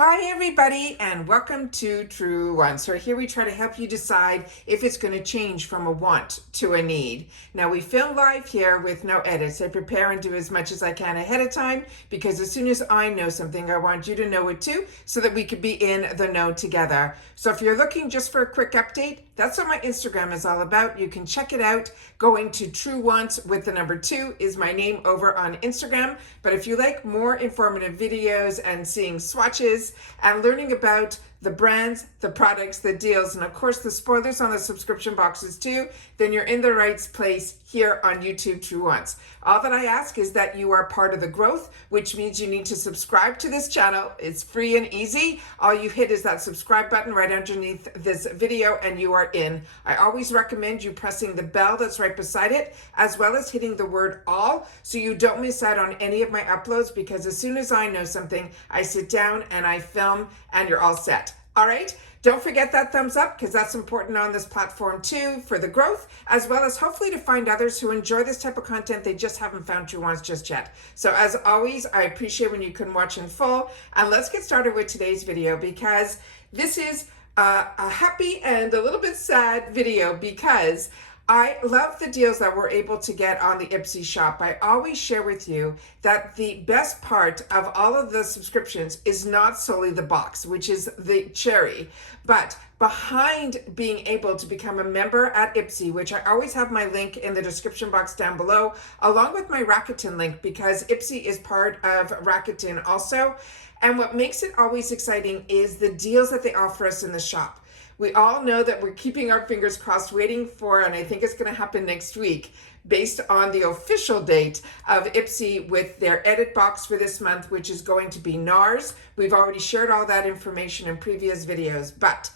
Hi everybody and welcome to Truewants. So here we try to help you decide if it's going to change from a want to a need. Now we film live here with no edits. I prepare and do as much as I can ahead of time because as soon as I know something, I want you to know it too so that we could be in the know together. So if you're looking just for a quick update, that's what my Instagram is all about. You can check it out. Going to Truewants with the number 2 is my name over on Instagram. But if you like more informative videos and seeing swatches and learning about the brands, the products, the deals, and of course the spoilers on the subscription boxes too, then you're in the right place here on YouTube Truewants. All that I ask is that you are part of the growth, which means you need to subscribe to this channel. It's free and easy. All you hit is that subscribe button right underneath this video and you are in. I always recommend you pressing the bell that's right beside it, as well as hitting the word all, so you don't miss out on any of my uploads, because as soon as I know something, I sit down and I film and you're all set. All right, don't forget that thumbs up because that's important on this platform too for the growth, as well as hopefully to find others who enjoy this type of content. They just haven't found Truewants just yet. So as always, I appreciate when you can watch in full. And let's get started with today's video, because this is a happy and a little bit sad video because I love the deals that we're able to get on the Ipsy shop. I always share with you that the best part of all of the subscriptions is not solely the box, which is the cherry, but behind being able to become a member at Ipsy, which I always have my link in the description box down below, along with my Rakuten link, because Ipsy is part of Rakuten also. And what makes it always exciting is the deals that they offer us in the shop. We all know that we're keeping our fingers crossed, waiting for, and I think it's going to happen next week, based on the official date of Ipsy with their edit box for this month, which is going to be NARS. We've already shared all that information in previous videos, but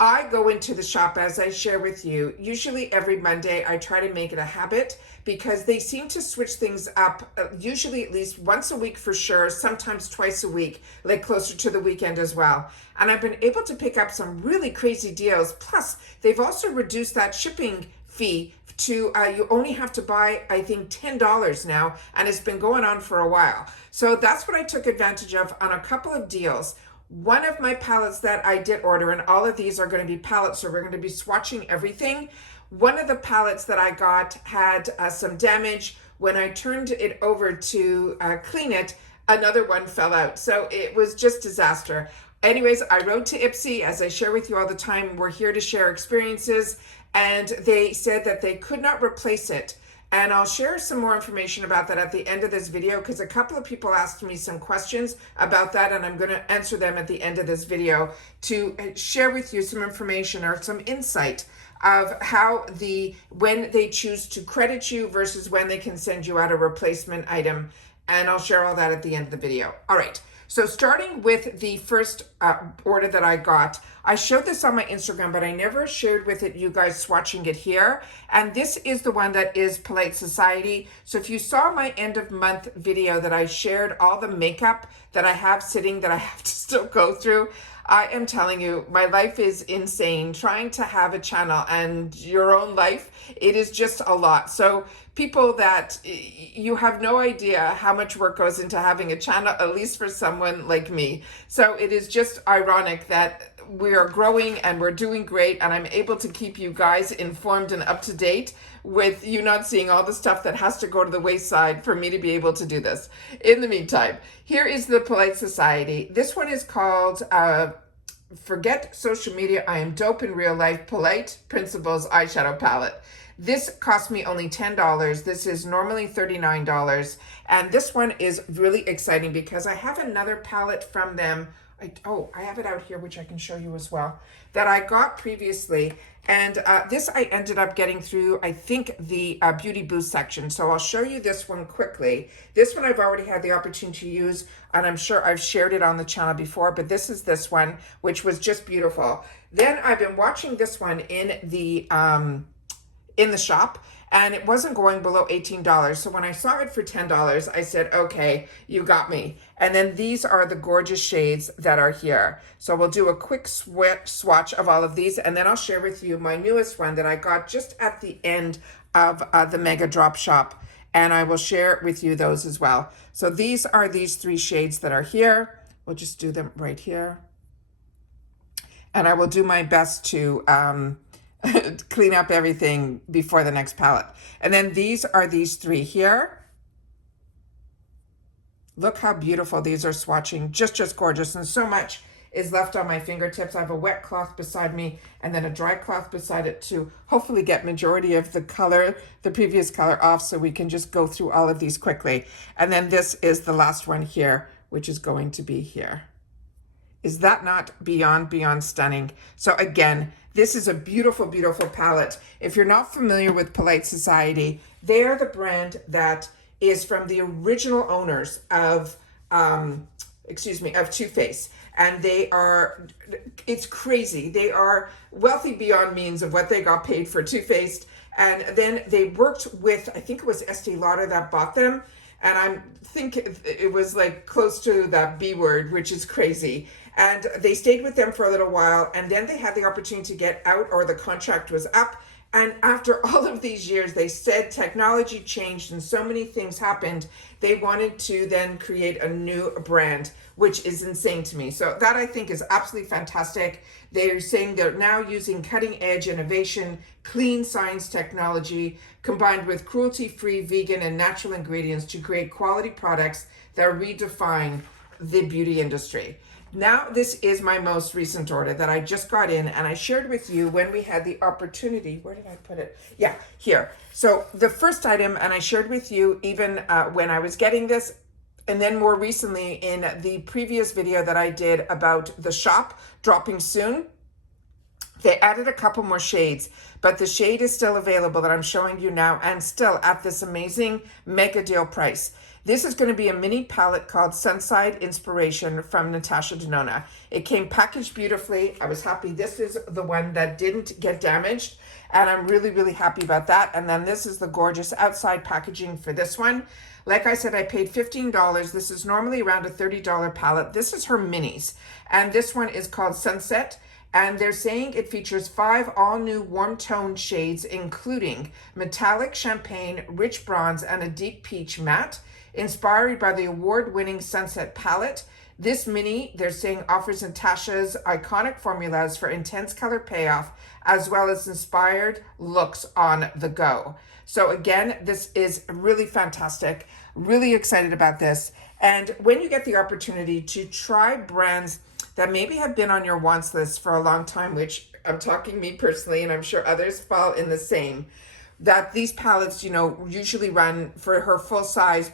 I go into the shop, as I share with you, usually every Monday. I try to make it a habit because they seem to switch things up, usually at least once a week for sure, sometimes twice a week, like closer to the weekend as well. And I've been able to pick up some really crazy deals. Plus, they've also reduced that shipping fee to, you only have to buy, I think, $10 now, and it's been going on for a while. So that's what I took advantage of on a couple of deals. One of my palettes that I did order, and all of these are going to be palettes, so we're going to be swatching everything. One of the palettes that I got had some damage. When I turned it over to clean it, another one fell out. So it was just disaster. Anyways, I wrote to Ipsy, as I share with you all the time. We're here to share experiences, and they said that they could not replace it. And I'll share some more information about that at the end of this video, because a couple of people asked me some questions about that, and I'm going to answer them at the end of this video to share with you some information or some insight of how when they choose to credit you versus when they can send you out a replacement item. And I'll share all that at the end of the video. All right. So starting with the first order that I got, I showed this on my Instagram, but I never shared with it you guys swatching it here. And this is the one that is Poliete Society. So if you saw my end of month video that I shared all the makeup that I have sitting that I have to still go through, I am telling you, my life is insane. Trying to have a channel and your own life, it is just a lot. So people that you have no idea how much work goes into having a channel, at least for someone like me. So it is just ironic that we are growing and we're doing great, and I'm able to keep you guys informed and up to date with you not seeing all the stuff that has to go to the wayside for me to be able to do this. In the meantime, here is the Poliete Society. This one is called Forget Social Media, I Am Dope in Real Life Poliete Principles Eyeshadow Palette. This cost me only $10. This is normally $39. And this one is really exciting because I have another palette from them. I have it out here, which I can show you as well, that I got previously. And this I ended up getting through, I think, the Beauty Boost section. So I'll show you this one quickly. This one I've already had the opportunity to use, and I'm sure I've shared it on the channel before, but this is this one, which was just beautiful. Then I've been watching this one in the shop, and it wasn't going below $18. So when I saw it for $10, I said, okay, you got me. And then these are the gorgeous shades that are here. So we'll do a quick swatch of all of these, and then I'll share with you my newest one that I got just at the end of the Mega Drop Shop, and I will share with you those as well. So these are these 3 shades that are here. We'll just do them right here. And I will do my best to clean up everything before the next palette. And then these are these three here. Look how beautiful these are swatching, just gorgeous. And so much is left on my fingertips. I have a wet cloth beside me and then a dry cloth beside it to hopefully get majority of the color, the previous color off, so we can just go through all of these quickly. And then this is the last one here, which is going to be here. Is that not beyond stunning? So again, this is a beautiful, beautiful palette. If you're not familiar with Polite Society, they are the brand that is from the original owners of, of Too Faced. And they are, it's crazy. They are wealthy beyond means of what they got paid for Too Faced. And then they worked with, I think it was Estee Lauder that bought them. And I think it was like close to that B word, which is crazy. And they stayed with them for a little while, and then they had the opportunity to get out, or the contract was up. And after all of these years, they said technology changed and so many things happened. They wanted to then create a new brand, which is insane to me. So that I think is absolutely fantastic. They're saying they're now using cutting edge innovation, clean science technology, combined with cruelty-free vegan and natural ingredients to create quality products that redefine the beauty industry. Now, this is my most recent order that I just got in, and I shared with you when we had the opportunity. Where did I put it? Yeah, here. So the first item, and I shared with you even when I was getting this, and then more recently in the previous video that I did about the shop dropping soon, they added a couple more shades, but the shade is still available that I'm showing you now, and still at this amazing mega deal price. This is going to be a mini palette called Sunside Inspiration from Natasha Denona. It came packaged beautifully. I was happy. This is the one that didn't get damaged, and I'm really, really happy about that. And then this is the gorgeous outside packaging for this one. Like I said, I paid $15. This is normally around a $30 palette. This is her minis, and this one is called Sunset. And they're saying it features 5 all-new warm-toned shades, including metallic champagne, rich bronze, and a deep peach matte, inspired by the award-winning Sunset palette. This mini, they're saying, offers Natasha's iconic formulas for intense color payoff, as well as inspired looks on the go. So again, this is really fantastic. Really excited about this. And when you get the opportunity to try brands that maybe have been on your wants list for a long time, which I'm talking me personally, and I'm sure others fall in the same, that these palettes, you know, usually run for her full size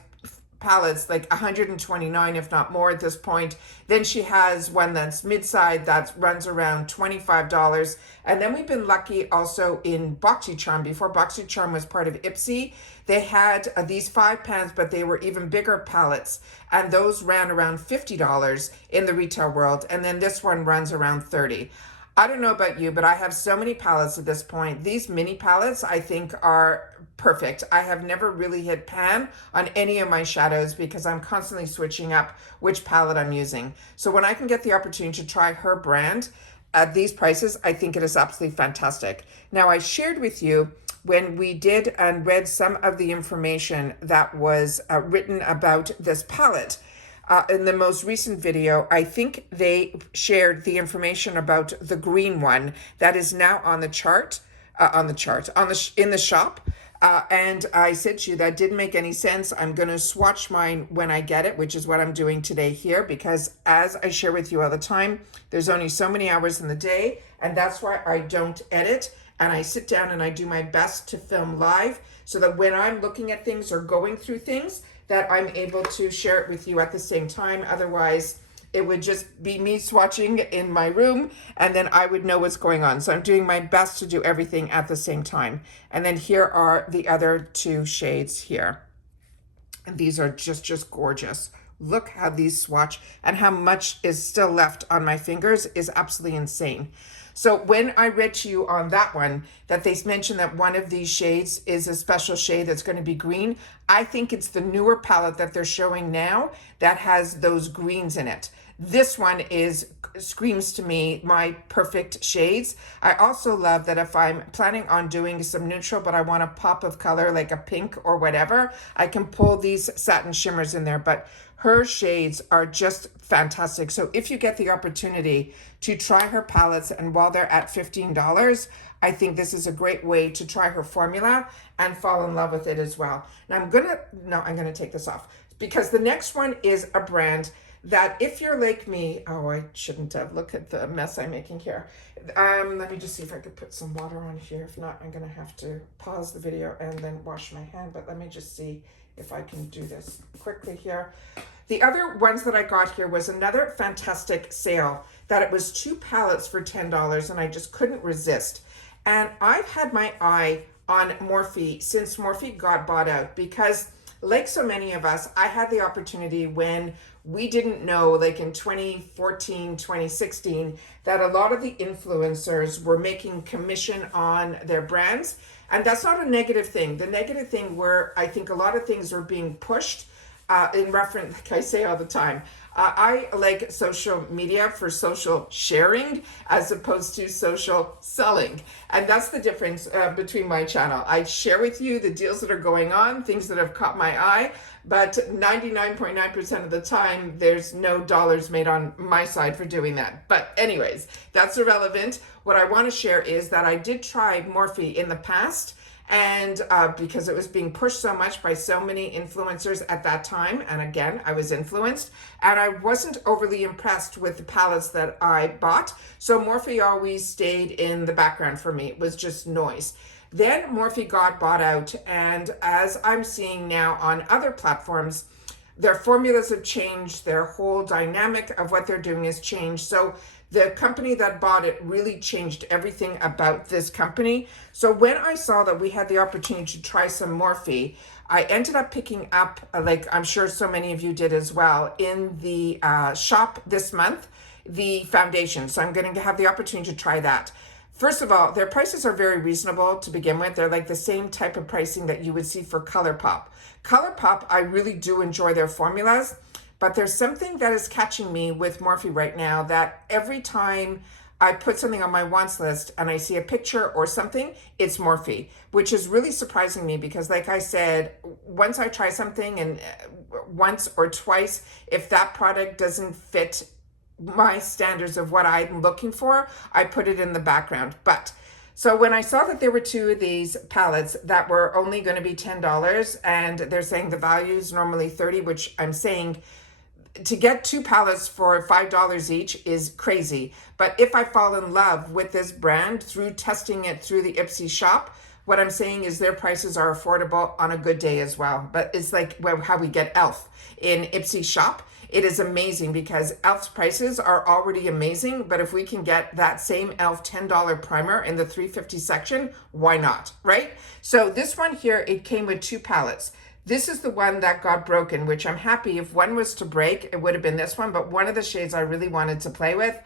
palettes like 129, if not more at this point. Then she has one that's mid-side that runs around $25. And then we've been lucky also in BoxyCharm. Before BoxyCharm was part of Ipsy, they had these 5 pans, but they were even bigger palettes, and those ran around $50 in the retail world. And then this one runs around $30. I don't know about you, but I have so many palettes at this point. These mini palettes I think are perfect. I have never really hit pan on any of my shadows because I'm constantly switching up which palette I'm using. So when I can get the opportunity to try her brand at these prices, I think it is absolutely fantastic. Now, I shared with you when we did and read some of the information that was written about this palette. In the most recent video, I think they shared the information about the green one that is now on the chart, in the shop. And I said to you that didn't make any sense. I'm going to swatch mine when I get it, which is what I'm doing today here, because as I share with you all the time, there's only so many hours in the day, and that's why I don't edit. And I sit down and I do my best to film live so that when I'm looking at things or going through things, that I'm able to share it with you at the same time. Otherwise, it would just be me swatching in my room, and then I would know what's going on. So I'm doing my best to do everything at the same time. And then here are the other 2 shades here. And these are just gorgeous. Look how these swatch, and how much is still left on my fingers is absolutely insane. So when I read to you on that one, that they mentioned that one of these shades is a special shade that's going to be green, I think it's the newer palette that they're showing now that has those greens in it. This one screams to me my perfect shades. I also love that if I'm planning on doing some neutral, but I want a pop of color like a pink or whatever, I can pull these satin shimmers in there. But Her shades are just fantastic. So if you get the opportunity to try her palettes, and while they're at $15, I think this is a great way to try her formula and fall in love with it as well. And I'm gonna take this off because the next one is a brand that if you're like me, oh, I shouldn't have. Look at the mess I'm making here. Let me just see if I could put some water on here. If not, I'm gonna have to pause the video and then wash my hand. But let me just see if I can do this quickly here. The other ones that I got here was another fantastic sale that it was 2 palettes for $10 and I just couldn't resist. And I've had my eye on Morphe since Morphe got bought out because like so many of us, I had the opportunity when we didn't know, like in 2014, 2016, that a lot of the influencers were making commission on their brands. And that's not a negative thing. The negative thing were, I think a lot of things were being pushed in reference, like I say all the time, I like social media for social sharing as opposed to social selling. And that's the difference between my channel. I share with you the deals that are going on, things that have caught my eye, but 99.9% of the time, there's no dollars made on my side for doing that. But anyways, that's irrelevant. What I want to share is that I did try Morphe in the past, and because it was being pushed so much by so many influencers at that time, and again, I was influenced, and I wasn't overly impressed with the palettes that I bought, so Morphe always stayed in the background for me. It was just noise. Then Morphe got bought out, and as I'm seeing now on other platforms, their formulas have changed, their whole dynamic of what they're doing has changed. So the company that bought it really changed everything about this company. So when I saw that we had the opportunity to try some Morphe, I ended up picking up, like I'm sure so many of you did as well, in the shop this month, the foundation. So I'm going to have the opportunity to try that. First of all, their prices are very reasonable to begin with. They're like the same type of pricing that you would see for ColourPop. ColourPop, I really do enjoy their formulas. But there's something that is catching me with Morphe right now that every time I put something on my wants list and I see a picture or something, it's Morphe, which is really surprising me because like I said, once I try something and once or twice, if that product doesn't fit my standards of what I'm looking for, I put it in the background. But so when I saw that there were 2 of these palettes that were only going to be $10 and they're saying the value is normally $30, which I'm saying to get 2 palettes for $5 each is crazy. But if I fall in love with this brand through testing it through the Ipsy shop, what I'm saying is their prices are affordable on a good day as well. But it's like how we get e.l.f. in Ipsy shop. It is amazing because e.l.f.'s prices are already amazing. But if we can get that same e.l.f. $10 primer in the $3.50 section, why not, right? So this one here, it came with 2 palettes. This is the one that got broken, which I'm happy. If one was to break, it would have been this one. But one of the shades I really wanted to play with,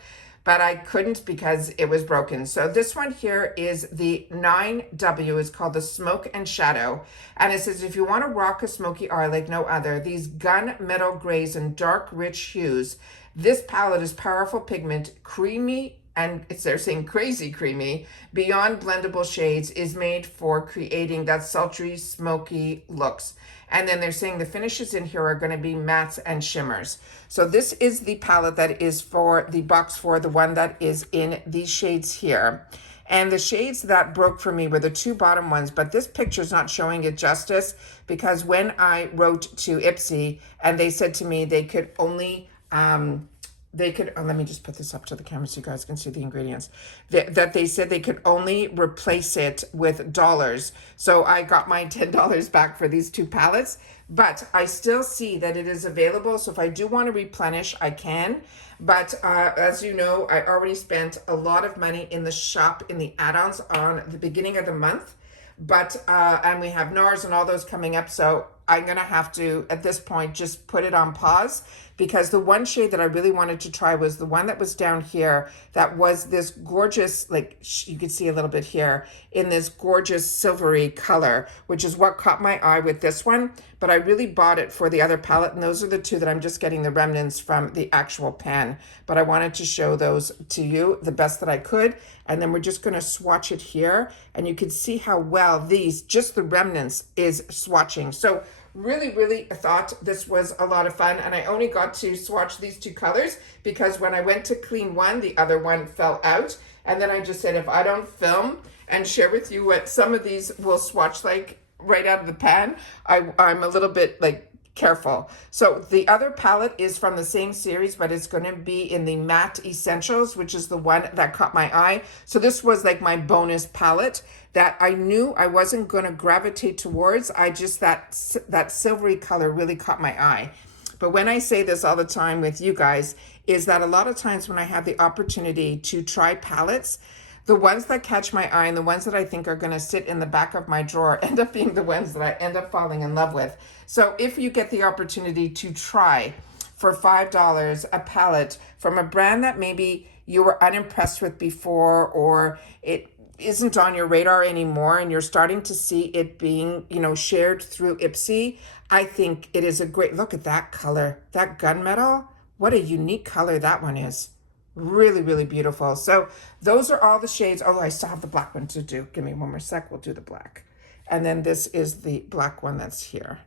but I couldn't because it was broken. So this one here is the 9W. It's called the Smoke and Shadow. And it says, if you want to rock a smoky eye like no other, these gunmetal grays and dark rich hues, this palette is powerful pigment, creamy, and they're saying crazy creamy, beyond blendable shades, is made for creating that sultry, smoky looks. And then they're saying the finishes in here are going to be mattes and shimmers. So this is the palette that is for the box 4, the one that is in these shades here. And the shades that broke for me were the 2 bottom ones, but this picture is not showing it justice because when I wrote to Ipsy and they said to me they could only, let me just put this up to the camera so you guys can see the ingredients, that they said they could only replace it with dollars. So I got my $10 back for these 2 palettes, but I still see that it is available. So if I do want to replenish, I can. But as you know, I already spent a lot of money in the shop in the add-ons on the beginning of the month. But, and we have NARS and all those coming up. So I'm going to have to, at this point, just put it on pause because the one shade that I really wanted to try was the one that was down here that was this gorgeous, like you could see a little bit here, in this gorgeous silvery color, which is what caught my eye with this one. But I really bought it for the other palette, and those are the 2 that I'm just getting the remnants from the actual pan. But I wanted to show those to you the best that I could. And then we're just going to swatch it here, and you can see how well these, just the remnants, is swatching. So really thought this was a lot of fun, and I only got to swatch these two colors because when I went to clean one, the other one fell out. And then I just said, if I don't film and share with you what some of these will swatch like right out of the pan, I'm a little bit like careful. So the other palette is from the same series, but it's going to be in the Matte Essentials, which is the one that caught my eye. So this was like my bonus palette that I knew I wasn't going to gravitate towards. I just, that silvery color really caught my eye. But when I say this all the time with you guys, is that a lot of times when I have the opportunity to try palettes, the ones that catch my eye and the ones that I think are going to sit in the back of my drawer end up being the ones that I end up falling in love with. So if you get the opportunity to try for $5 a palette from a brand that maybe you were unimpressed with before, or it isn't on your radar anymore and you're starting to see it being, you know, shared through Ipsy, I think it is a great, look at that color, that gunmetal. What a unique color that one is. Really beautiful. So those are all the shades. Oh, I still have the black one to do. Give me one more sec. We'll do the black. And then this is the black one that's here.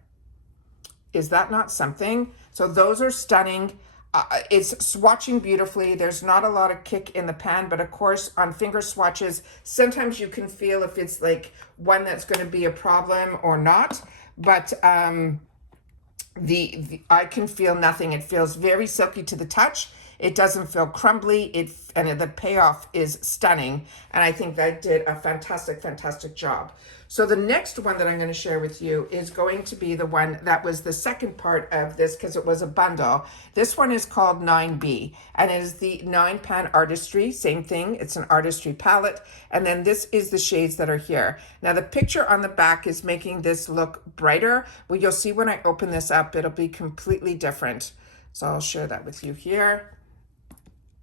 Is that not something? So those are stunning. It's swatching beautifully. There's not a lot of kick in the pan, but of course on finger swatches, sometimes you can feel if it's like one that's going to be a problem or not. But I can feel nothing. It feels very silky to the touch. It doesn't feel crumbly. And the payoff is stunning. And I think that did a fantastic job. So the next one that I'm going to share with you is going to be the one that was the second part of this because it was a bundle. This one is called 9B and it is the 9-pan Artistry. Same thing. It's an artistry palette. And then this is the shades that are here. Now the picture on the back is making this look brighter. Well, you'll see when I open this up, it'll be completely different. So I'll share that with you here.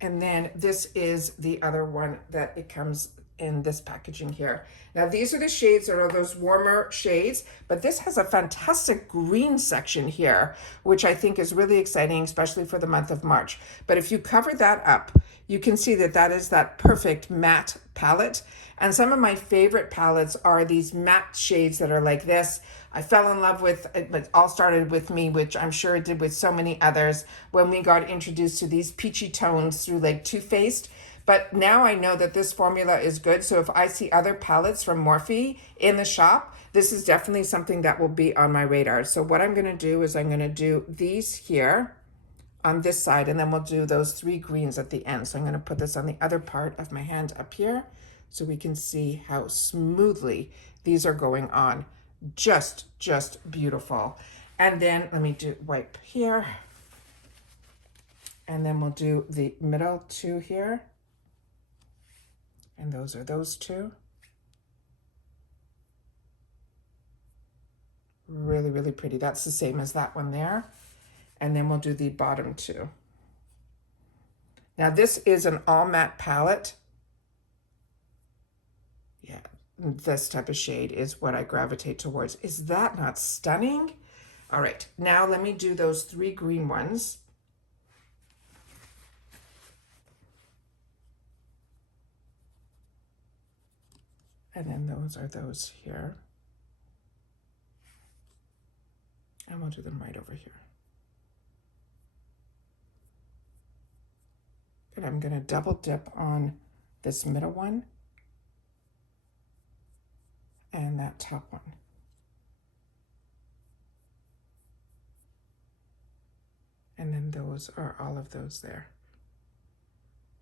And then this is the other one that it comes in this packaging here. Now these are the shades that are those warmer shades, but this has a fantastic green section here, which I think is really exciting, especially for the month of March. But if you cover that up, you can see that that is that perfect matte palette. And some of my favorite palettes are these matte shades that are like this. I fell in love with, it all started with me, which I'm sure it did with so many others, when we got introduced to these peachy tones through like Too Faced. But now I know that this formula is good. So if I see other palettes from Morphe in the shop, this is definitely something that will be on my radar. So what I'm going to do is I'm going to do these here on this side, and then we'll do those 3 greens at the end. So I'm going to put this on the other part of my hand up here so we can see how smoothly these are going on. Just beautiful. And then let me do wipe here. And then we'll do the middle 2 here. And those are those 2. Really pretty. That's the same as that one there. And then we'll do the bottom 2. Now this is an all matte palette. Yeah, this type of shade is what I gravitate towards. Is that not stunning? All right, now let me do those 3 green ones. And then those are those here. And we'll do them right over here. And I'm going to double dip on this middle one and that top one. And then those are all of those there.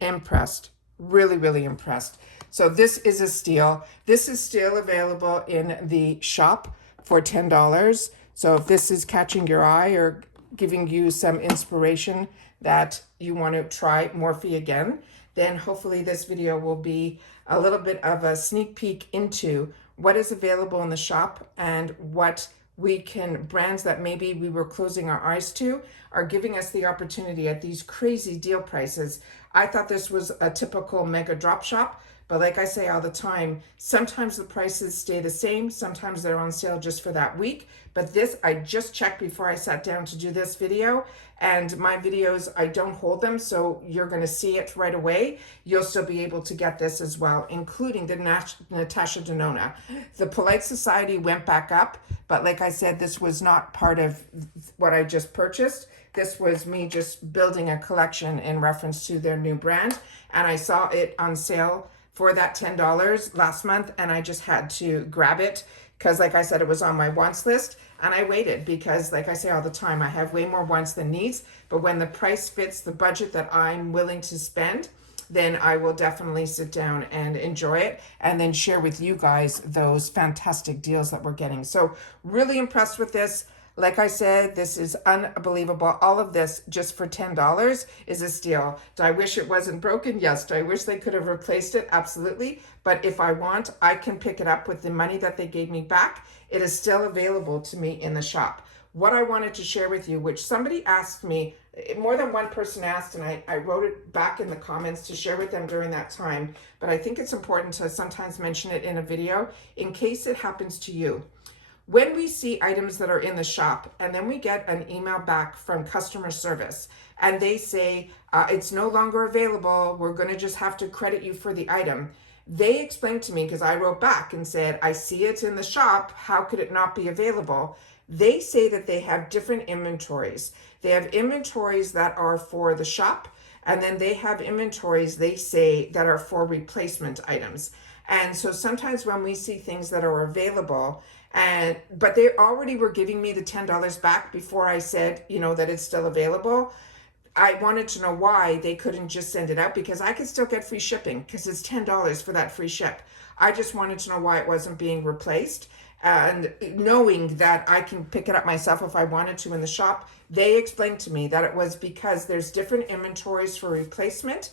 Impressed. Really impressed. So this is a steal. This is still available in the shop for $10. So if this is catching your eye or giving you some inspiration that you want to try Morphe again, then hopefully this video will be a little bit of a sneak peek into what is available in the shop and what brands that maybe we were closing our eyes to are giving us the opportunity at these crazy deal prices. I thought this was a typical mega drop shop, but like I say all the time, sometimes the prices stay the same, sometimes they're on sale just for that week. But this, I just checked before I sat down to do this video, and my videos, I don't hold them, so you're gonna see it right away. You'll still be able to get this as well, including the Natasha Denona. The Polite Society went back up, but like I said, this was not part of what I just purchased. This was me just building a collection in reference to their new brand, and I saw it on sale for that $10 last month, and I just had to grab it because, like I said, it was on my wants list, and I waited because, like I say all the time, I have way more wants than needs, but when the price fits the budget that I'm willing to spend, then I will definitely sit down and enjoy it and then share with you guys those fantastic deals that we're getting. So really impressed with this. Like I said, this is unbelievable. All of this just for $10 is a steal. Do I wish it wasn't broken? Yes. Do I wish they could have replaced it? Absolutely. But if I want, I can pick it up with the money that they gave me back. It is still available to me in the shop. What I wanted to share with you, which somebody asked me, more than one person asked, and I wrote it back in the comments to share with them during that time, but I think it's important to sometimes mention it in a video in case it happens to you. When we see items that are in the shop and then we get an email back from customer service and they say, it's no longer available, we're going to just have to credit you for the item. They explained to me, because I wrote back and said, I see it's in the shop, how could it not be available? They say that they have different inventories. They have inventories that are for the shop, and then they have inventories, they say, that are for replacement items. And so sometimes when we see things that are available, but they already were giving me the $10 back before I said, that it's still available. I wanted to know why they couldn't just send it out, because I could still get free shipping because it's $10 for that free ship. I just wanted to know why it wasn't being replaced. And knowing that I can pick it up myself if I wanted to in the shop, they explained to me that it was because there's different inventories for replacement.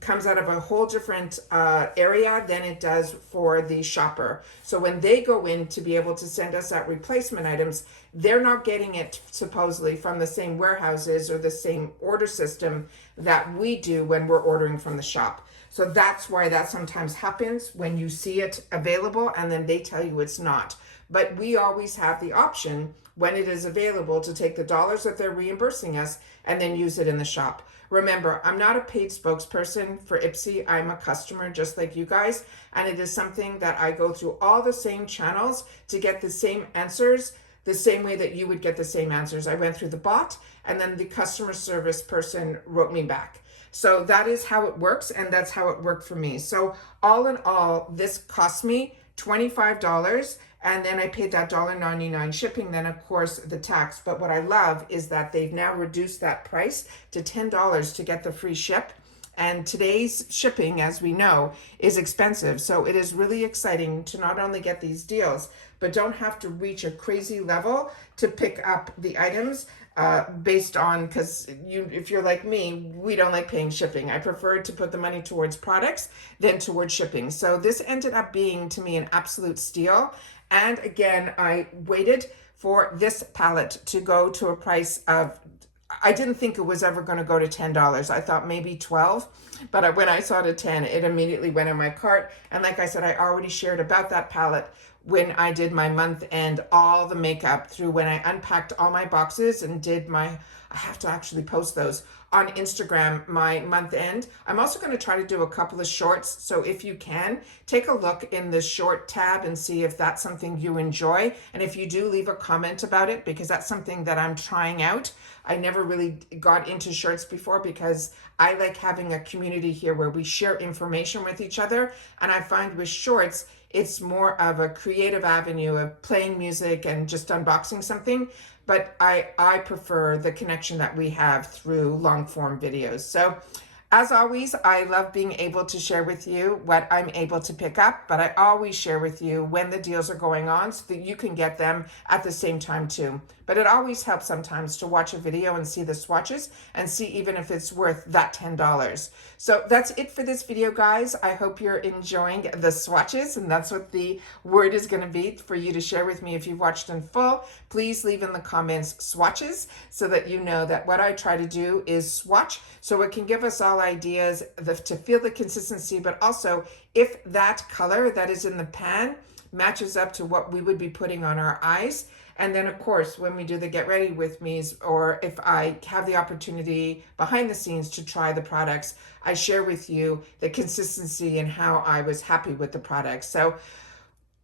Comes out of a whole different area than it does for the shopper. So when they go in to be able to send us out replacement items, they're not getting it supposedly from the same warehouses or the same order system that we do when we're ordering from the shop. So that's why that sometimes happens when you see it available and then they tell you it's not. But we always have the option when it is available to take the dollars that they're reimbursing us and then use it in the shop. Remember, I'm not a paid spokesperson for Ipsy. I'm a customer just like you guys. And it is something that I go through all the same channels to get the same answers, the same way that you would get the same answers. I went through the bot and then the customer service person wrote me back. So that is how it works, and that's how it worked for me. So all in all, this cost me $25, and then I paid that $1.99 shipping, then of course the tax. But what I love is that they've now reduced that price to $10 to get the free ship. And today's shipping, as we know, is expensive. So it is really exciting to not only get these deals, but don't have to reach a crazy level to pick up the items based on, because if you're like me, we don't like paying shipping. I prefer to put the money towards products than towards shipping. So this ended up being, to me, an absolute steal. And again, I waited for this palette to go to a price of, I didn't think it was ever going to go to $10. I thought maybe 12, but when I saw it at 10, it immediately went in my cart. And like I said, I already shared about that palette when I did my month end, all the makeup through when I unpacked all my boxes and did my, I have to actually post those on Instagram, my month end. I'm also going to try to do a couple of shorts. So if you can, take a look in the short tab and see if that's something you enjoy. And if you do, leave a comment about it, because that's something that I'm trying out. I never really got into shorts before because I like having a community here where we share information with each other. And I find with shorts, it's more of a creative avenue of playing music and just unboxing something. But I prefer the connection that we have through long form videos. So As always, I love being able to share with you what I'm able to pick up, but I always share with you when the deals are going on so that you can get them at the same time too. But it always helps sometimes to watch a video and see the swatches and see even if it's worth that $10. So that's it for this video, guys. I hope you're enjoying the swatches, and that's what the word is going to be for you to share with me if you've watched in full. Please leave in the comments swatches so that you know that what I try to do is swatch so it can give us all ideas to feel the consistency, but also if that color that is in the pan matches up to what we would be putting on our eyes. And then, of course, when we do the get ready with me's, or if I have the opportunity behind the scenes to try the products, I share with you the consistency and how I was happy with the products. So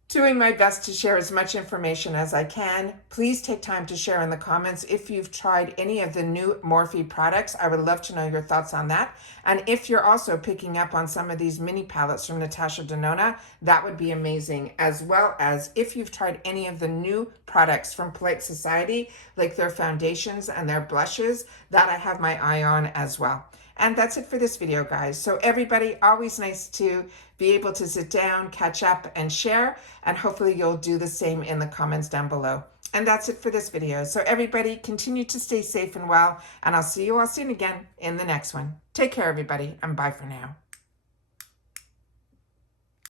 doing my best to share as much information as I can. Please take time to share in the comments if you've tried any of the new Morphe products. I would love to know your thoughts on that. And if you're also picking up on some of these mini palettes from Natasha Denona, that would be amazing. As well as if you've tried any of the new products from Poliete Society, like their foundations and their blushes, that I have my eye on as well. And that's it for this video, guys. So everybody, always nice to be able to sit down, catch up, and share. And hopefully you'll do the same in the comments down below. And that's it for this video. So everybody, continue to stay safe and well. And I'll see you all soon again in the next one. Take care, everybody, and bye for now.